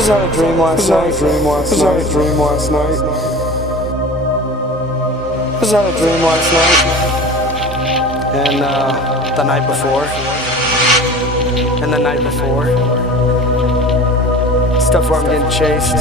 Was that a dream last night? Was that a dream last night? Was that a dream last night? And the night before? And the night before? Stuff where I'm getting chased.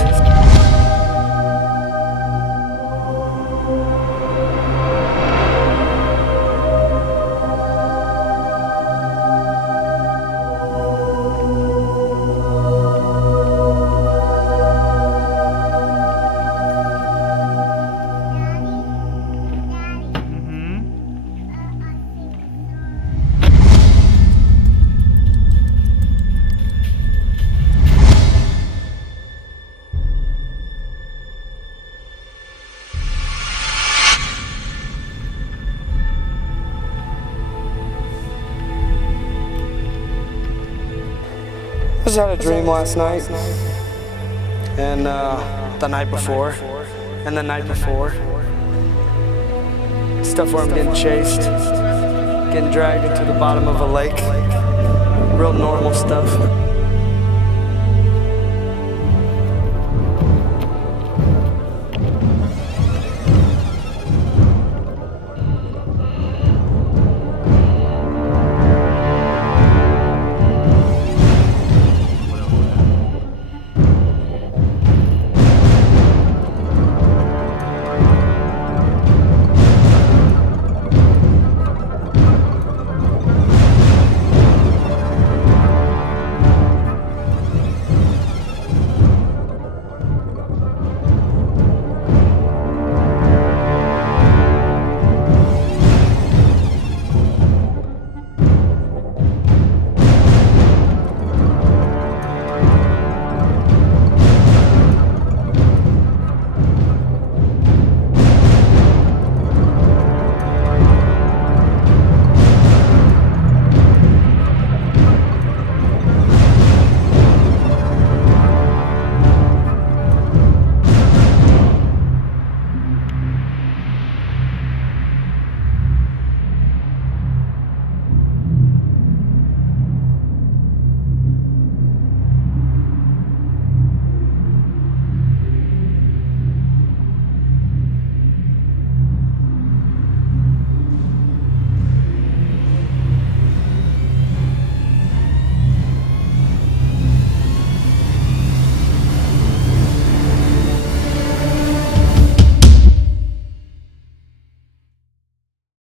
Was that a dream last night? And the night before? And the night before? Stuff where I'm getting chased, getting dragged into the bottom of a lake. Real normal stuff.